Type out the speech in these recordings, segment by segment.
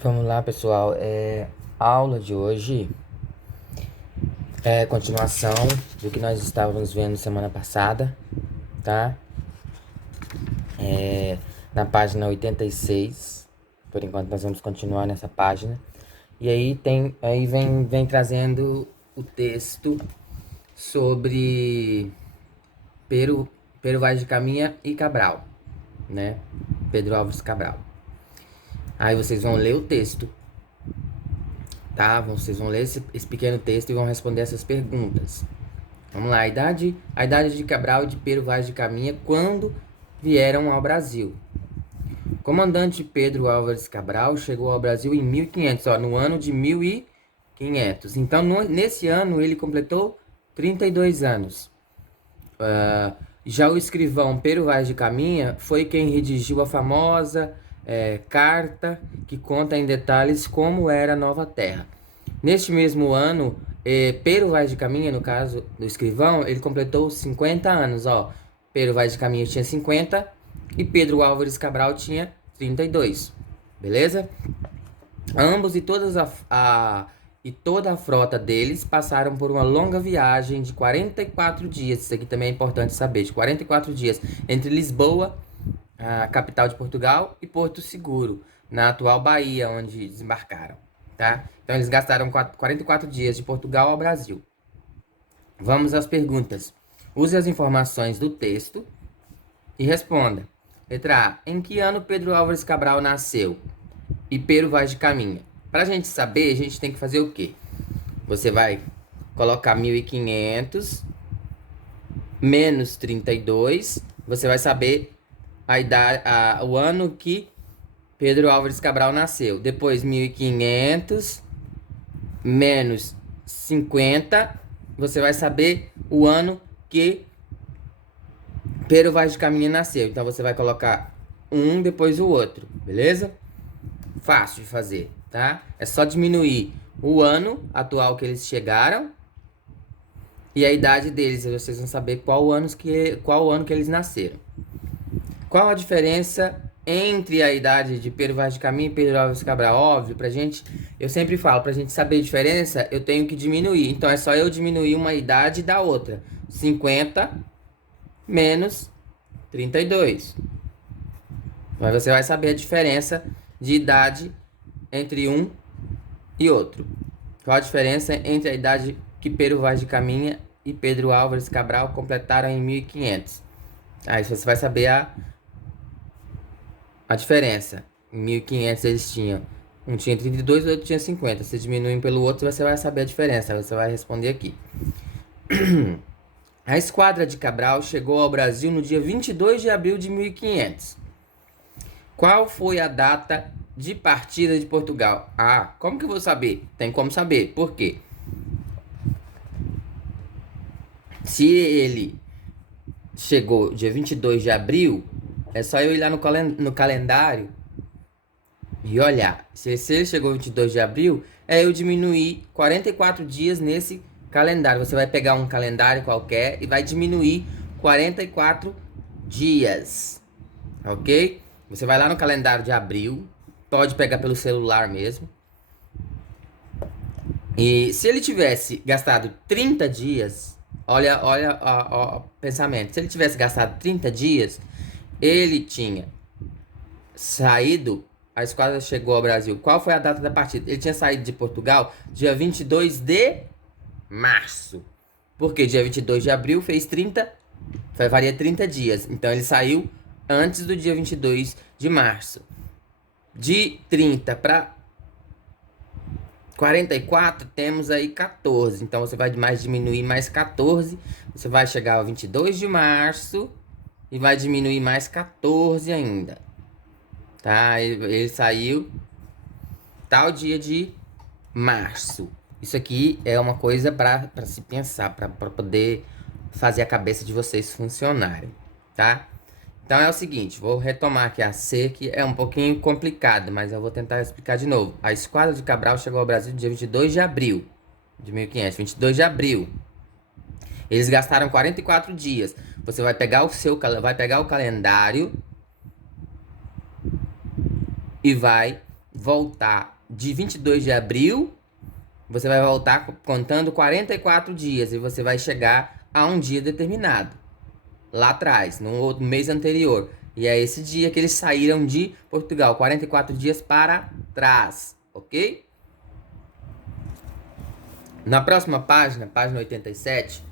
Vamos lá, pessoal. A aula de hoje é continuação do que nós estávamos vendo semana passada, tá? Na página 86. Por enquanto nós vamos continuar nessa página. E aí vem trazendo o texto sobre Pero Vaz de Caminha e Cabral, né? Pedro Álvares Cabral. Aí vocês vão ler o texto, tá? Vocês vão ler esse pequeno texto e vão responder essas perguntas. Vamos lá, a idade de Cabral e de Pero Vaz de Caminha quando vieram ao Brasil. O comandante Pedro Álvares Cabral chegou ao Brasil em 1500, no ano de 1500. Então, nesse ano, ele completou 32 anos. Já o escrivão Pero Vaz de Caminha foi quem redigiu a famosa carta que conta em detalhes como era a nova terra. Neste mesmo ano, Pero Vaz de Caminha, no caso do escrivão, ele completou 50 anos. Pero Vaz de Caminha tinha 50 e Pedro Álvares Cabral tinha 32. Beleza? Ambos e toda a frota deles passaram por uma longa viagem de 44 dias. Isso aqui também é importante saber. De 44 dias entre Lisboa, a capital de Portugal, e Porto Seguro, na atual Bahia, onde desembarcaram. Tá? Então eles gastaram 44 dias de Portugal ao Brasil. Vamos às perguntas. Use as informações do texto e responda. Letra A. Em que ano Pedro Álvares Cabral nasceu? E Pero Vaz de Caminha? Para a gente saber, a gente tem que fazer o quê? Você vai colocar 1500 menos 32. Você vai saber a idade, o ano que Pedro Álvares Cabral nasceu. Depois 1500 menos 50. Você vai saber o ano que Pero Vaz de Caminha nasceu. Então você vai colocar um depois o outro, beleza? Fácil de fazer, tá? É só diminuir o ano atual que eles chegaram e a idade deles. E vocês vão saber qual ano que eles nasceram. Qual a diferença entre a idade de Pero Vaz de Caminha e Pedro Álvares Cabral? Óbvio, eu sempre falo, pra gente saber a diferença, eu tenho que diminuir. Então é só eu diminuir uma idade da outra. 50 menos 32. Mas você vai saber a diferença de idade entre um e outro. Qual a diferença entre a idade que Pero Vaz de Caminha e Pedro Álvares Cabral completaram em 1500? Aí você vai saber a diferença. Em 1500 eles tinham, um tinha 32 e o outro tinha 50. Se diminuir pelo outro, você vai saber a diferença. Aí você vai responder aqui. A esquadra de Cabral chegou ao Brasil no dia 22 de abril de 1500. Qual foi a data de partida de Portugal? Como que eu vou saber? Tem como saber. Por quê? Se ele chegou dia 22 de abril, é só eu ir lá no calendário e olhar. Se ele chegou 22 de abril, é eu diminuir 44 dias nesse calendário. Você vai pegar um calendário qualquer e vai diminuir 44 dias. Ok? Você vai lá no calendário de abril. Pode pegar pelo celular mesmo. E se ele tivesse gastado 30 dias... Olha o pensamento. Se ele tivesse gastado 30 dias, ele tinha saído... A esquadra chegou ao Brasil. Qual foi a data da partida? Ele tinha saído de Portugal dia 22 de março. Porque dia 22 de abril fez 30... Varia 30 dias. Então ele saiu antes do dia 22 de março. De 30 para 44, temos aí 14. Então você vai diminuir mais 14. Você vai chegar ao 22 de março e vai diminuir mais 14 ainda. Tá? Ele saiu tal dia de março. Isso aqui é uma coisa para se pensar, para poder fazer a cabeça de vocês funcionarem, tá? Então é o seguinte, vou retomar aqui a C, que é um pouquinho complicado, mas eu vou tentar explicar de novo. A esquadra de Cabral chegou ao Brasil no dia 22 de abril de 1500, 22 de abril. Eles gastaram 44 dias. Você vai pegar o calendário e vai voltar de 22 de abril, você vai voltar contando 44 dias e você vai chegar a um dia determinado, lá atrás, no outro mês anterior. E é esse dia que eles saíram de Portugal, 44 dias para trás, ok? Na próxima página, página 87,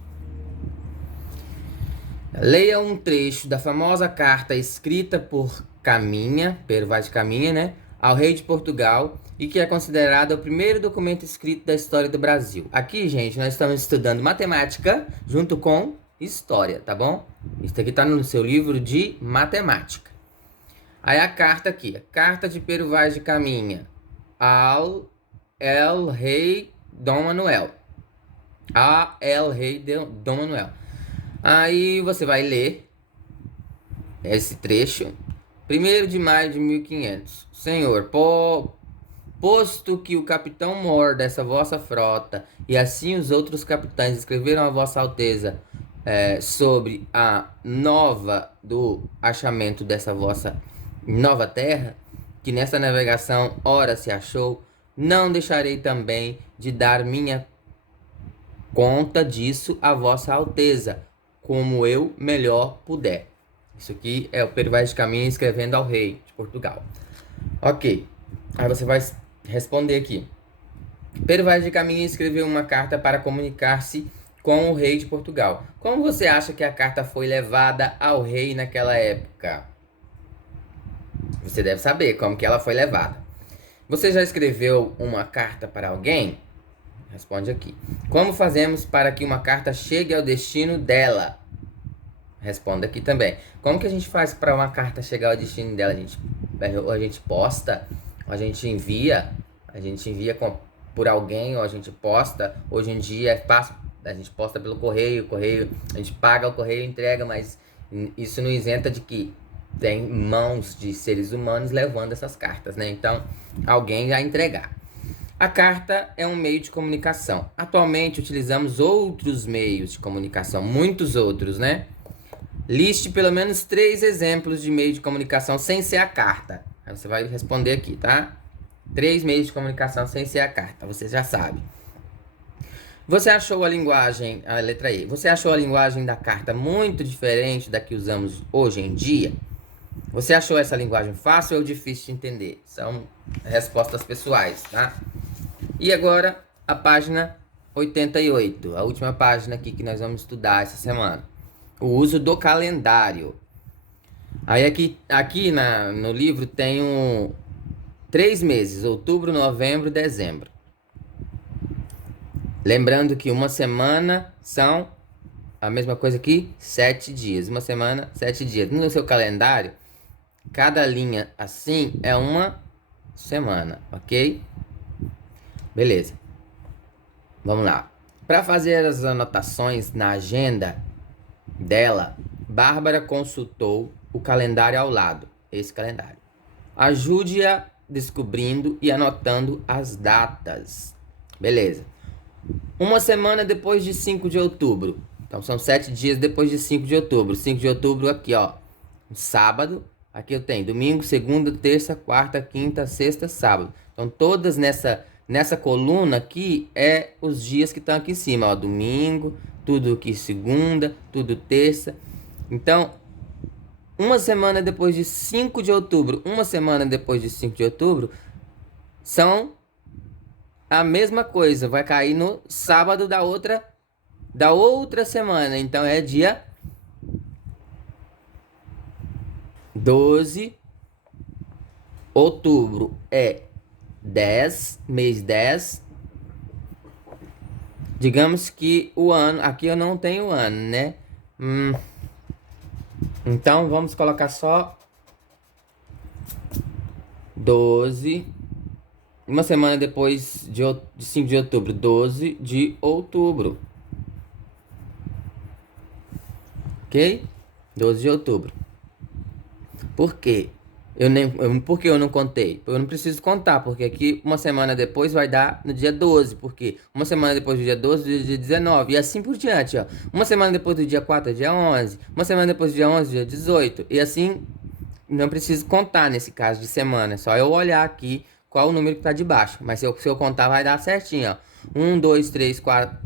leia um trecho da famosa carta escrita por Caminha, Pero Vaz de Caminha, né, ao rei de Portugal, e que é considerado o primeiro documento escrito da história do Brasil. Aqui, gente, nós estamos estudando matemática junto com história, tá bom? Isso aqui tá no seu livro de matemática. Aí a carta aqui, a carta de Pero Vaz de Caminha ao El Rei Dom Manuel. A El Rei Dom Manuel. Aí você vai ler esse trecho. 1º de maio de 1500. Senhor, posto que o capitão mor dessa vossa frota e assim os outros capitães escreveram a vossa alteza sobre a nova do achamento dessa vossa nova terra, que nessa navegação ora se achou, não deixarei também de dar minha conta disso a vossa alteza, como eu melhor puder. Isso aqui é o Pero Vaz de Caminha escrevendo ao rei de Portugal. Ok, aí você vai responder aqui. Pero Vaz de Caminha escreveu uma carta para comunicar-se com o rei de Portugal. Como você acha que a carta foi levada ao rei naquela época? Você deve saber como que ela foi levada. Você já escreveu uma carta para alguém? Responde aqui. Como fazemos para que uma carta chegue ao destino dela? Responda aqui também. Como que a gente faz para uma carta chegar ao destino dela? A gente posta, ou a gente envia por alguém, ou a gente posta. Hoje em dia é fácil, a gente posta pelo correio, a gente paga o correio e entrega, mas isso não isenta de que tem mãos de seres humanos levando essas cartas, né? Então, alguém vai entregar. A carta é um meio de comunicação. Atualmente utilizamos outros meios de comunicação, muitos outros, né? Liste pelo menos 3 exemplos de meio de comunicação sem ser a carta. Aí você vai responder aqui, tá? 3 meios de comunicação sem ser a carta, você já sabe. Você achou a linguagem, a letra E, você achou a linguagem da carta muito diferente da que usamos hoje em dia? Você achou essa linguagem fácil ou difícil de entender? São respostas pessoais, tá? E agora, a página 88, a última página aqui que nós vamos estudar essa semana. O uso do calendário. Aí aqui no livro tem 3 meses, outubro, novembro, dezembro. Lembrando que uma semana são a mesma coisa que 7 dias. Uma semana, 7 dias. No seu calendário, cada linha assim é uma semana, ok? Beleza. Vamos lá. Para fazer as anotações na agenda dela, Bárbara consultou o calendário ao lado. Esse calendário. Ajude-a descobrindo e anotando as datas. Beleza. Uma semana depois de 5 de outubro. Então são 7 dias depois de 5 de outubro. 5 de outubro aqui, ó. Sábado. Aqui eu tenho domingo, segunda, terça, quarta, quinta, sexta, sábado. Então todas nessa coluna aqui é os dias que estão aqui em cima, ó. Domingo, tudo aqui segunda, tudo terça. Então, uma semana depois de 5 de outubro, são a mesma coisa. Vai cair no sábado da outra semana. Então é dia 12. Outubro é 10, mês 10. Digamos que o ano, aqui eu não tenho ano, né? Então vamos colocar só 12. Uma semana depois de 5 de outubro, 12 de outubro. Ok? 12 de outubro. Por quê? Por que eu não contei? Eu não preciso contar, porque aqui uma semana depois vai dar no dia 12, porque uma semana depois do dia 12, do dia 19, e assim por diante, ó. Uma semana depois do dia 4 é dia 11, uma semana depois do dia 11 é dia 18, e assim não preciso contar nesse caso de semana, é só eu olhar aqui qual o número que tá de baixo. Mas se eu contar, vai dar certinho, ó. 1, 2, 3, 4...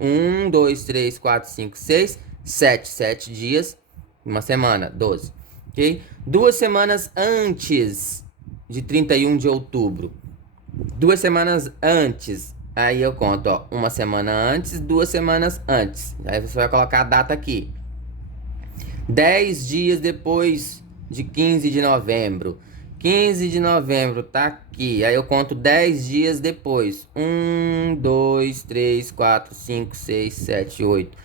1, 2, 3, 4, 5, 6, 7. 7 dias, uma semana, 12. Ok? 2 semanas antes de 31 de outubro. 2 semanas antes. Aí eu conto, ó. Uma semana antes, 2 semanas antes. Aí você vai colocar a data aqui. 10 dias depois de 15 de novembro. 15 de novembro tá aqui. Aí eu conto 10 dias depois. 1, 2, 3, 4, 5, 6, 7, 8,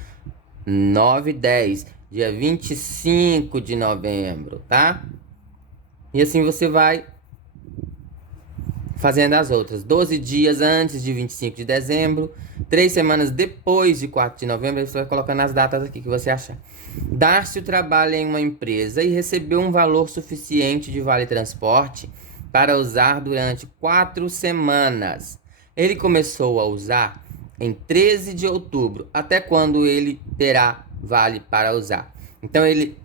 9, 10. Dia 25 de novembro, tá? E assim você vai fazendo as outras. 12 dias antes de 25 de dezembro. 3 semanas depois de 4 de novembro. Aí você vai colocando as datas aqui que você achar. Darcy trabalha em uma empresa e recebeu um valor suficiente de vale-transporte para usar durante 4 semanas. Ele começou a usar em 13 de outubro. Até quando ele terá vale para usar? Então ele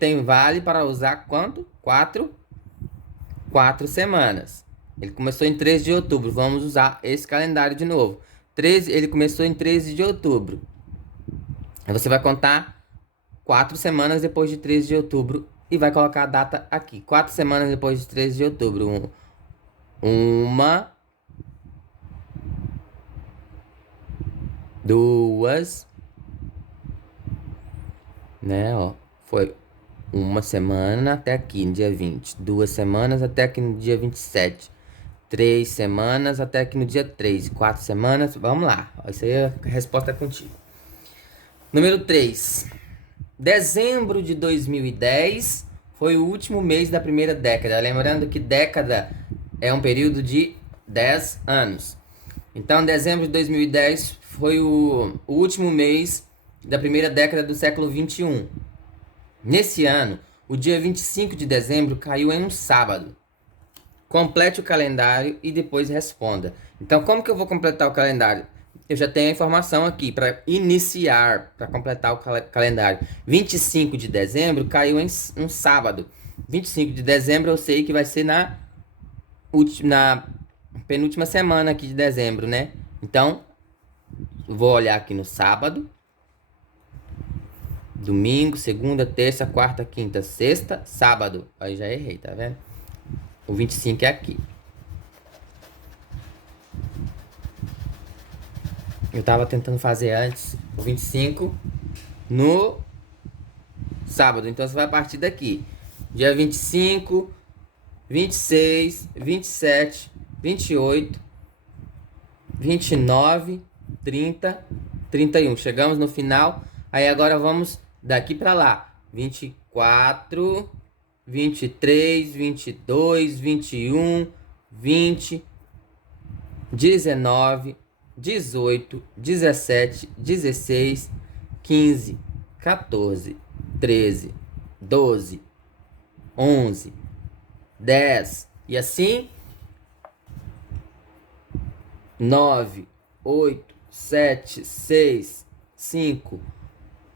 tem vale para usar quanto? 4 semanas. Ele começou em 13 de outubro. Vamos usar esse calendário de novo. Ele começou em 13 de outubro. Aí você vai contar 4 semanas depois de 13 de outubro e vai colocar a data aqui. 4 semanas depois de 13 de outubro. Uma, duas, né, ó. Foi uma semana até aqui no dia 20. 2 semanas até aqui no dia 27. 3 semanas até aqui no dia 3. 4 semanas, vamos lá. Isso aí a resposta é contigo. Número 3. Dezembro de 2010 foi o último mês da primeira década. Lembrando que década é um período de 10 anos. Então, dezembro de 2010 foi o último mês da primeira década do século 21. Nesse ano, o dia 25 de dezembro caiu em um sábado. Complete o calendário e depois responda. Então, como que eu vou completar o calendário? Eu já tenho a informação aqui para iniciar, para completar o calendário. 25 de dezembro caiu em um sábado. 25 de dezembro eu sei que vai ser na penúltima semana aqui de dezembro, né? Então, vou olhar aqui no sábado. Domingo, segunda, terça, quarta, quinta, sexta, sábado. Aí já errei, tá vendo? O 25 é aqui. Eu tava tentando fazer antes o 25 no sábado. Então você vai partir daqui. Dia 25, 26, 27, 28, 29, 30, 31. Chegamos no final. Aí agora vamos daqui pra lá. 24, 23, 22, 21, 20, 19, 18, 17, 16, 15, 14, 13, 12, 11, 10 e assim 9, 8, 7, 6, 5,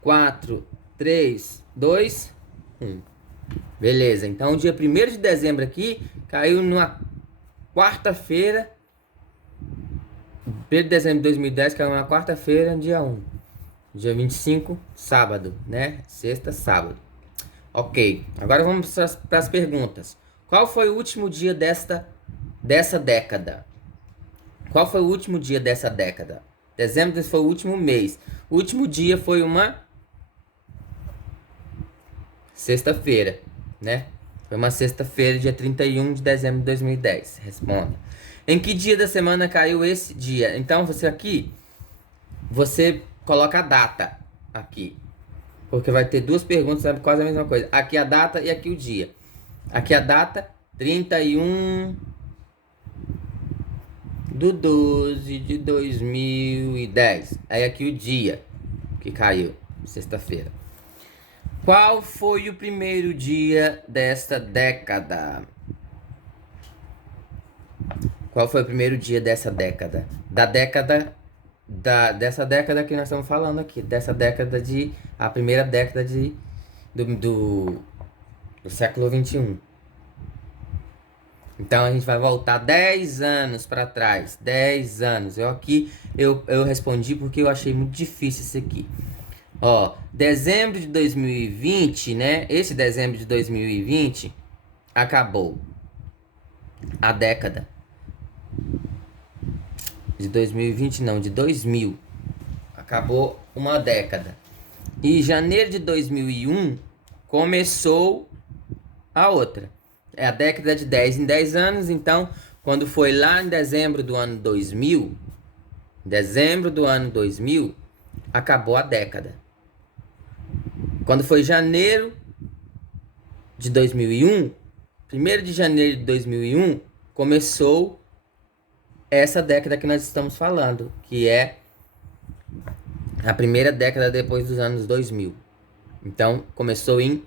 4, 3, 2, 1. Beleza, então o dia 1º de dezembro aqui caiu numa quarta-feira. 1º de dezembro de 2010 caiu na quarta-feira, dia 1. Dia 25, sábado, né? Sexta, sábado. Ok, agora vamos para as perguntas. Qual foi o último dia dessa década? Qual foi o último dia dessa década? Dezembro foi o último mês. O último dia foi uma sexta-feira, né? Foi uma sexta-feira, dia 31 de dezembro de 2010. Responda. Em que dia da semana caiu esse dia? Então, você coloca a data aqui. Porque vai ter duas perguntas, é quase a mesma coisa. Aqui a data e aqui o dia. Aqui a data, 31 de 12 de 2010. Aí aqui o dia que caiu, sexta-feira. Qual foi o primeiro dia desta década? Qual foi o primeiro dia dessa década? Dessa década que nós estamos falando aqui. Dessa década a primeira década do século 21. Então a gente vai voltar 10 anos para trás. 10 anos. Eu respondi porque eu achei muito difícil isso aqui. Ó, dezembro de 2020, né? Esse dezembro de 2020 acabou a década. De 2020 não, de 2000. Acabou uma década. E janeiro de 2001 começou a outra. É a década de 10 em 10 anos, então, quando foi lá em dezembro do ano 2000, acabou a década. Quando foi janeiro de 2001, 1º de janeiro de 2001, começou essa década que nós estamos falando, que é a primeira década depois dos anos 2000. Então, começou em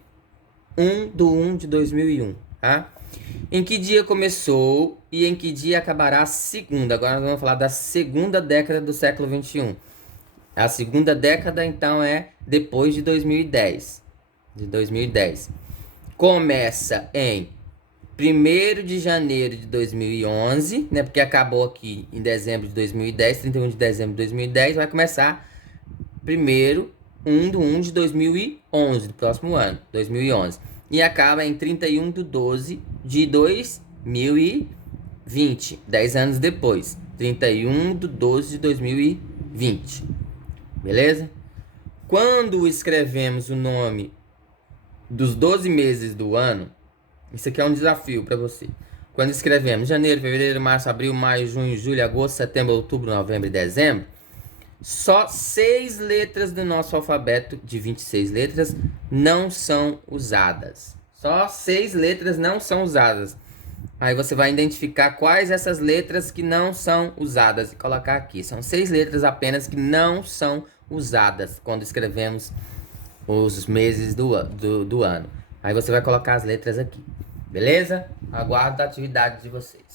1 de 2001, tá? Em que dia começou e em que dia acabará a segunda? Agora nós vamos falar da segunda década do século XXI. A segunda década, então, é depois de 2010. De 2010. Começa em 1º de janeiro de 2011, né? Porque acabou aqui em dezembro de 2010, 31 de dezembro de 2010, vai começar 1 de 2011, do próximo ano, 2011. E acaba em 31 de 12 de 2020, 10 anos depois. 31 de 12 de 2020. Beleza? Quando escrevemos o nome dos 12 meses do ano, isso aqui é um desafio para você. Quando escrevemos janeiro, fevereiro, março, abril, maio, junho, julho, agosto, setembro, outubro, novembro e dezembro, só 6 letras do nosso alfabeto, de 26 letras, não são usadas. Só 6 letras não são usadas. Aí você vai identificar quais essas letras que não são usadas e colocar aqui. São 6 letras apenas que não são usadas quando escrevemos os meses do ano. Aí você vai colocar as letras aqui. Beleza? Aguardo a atividade de vocês.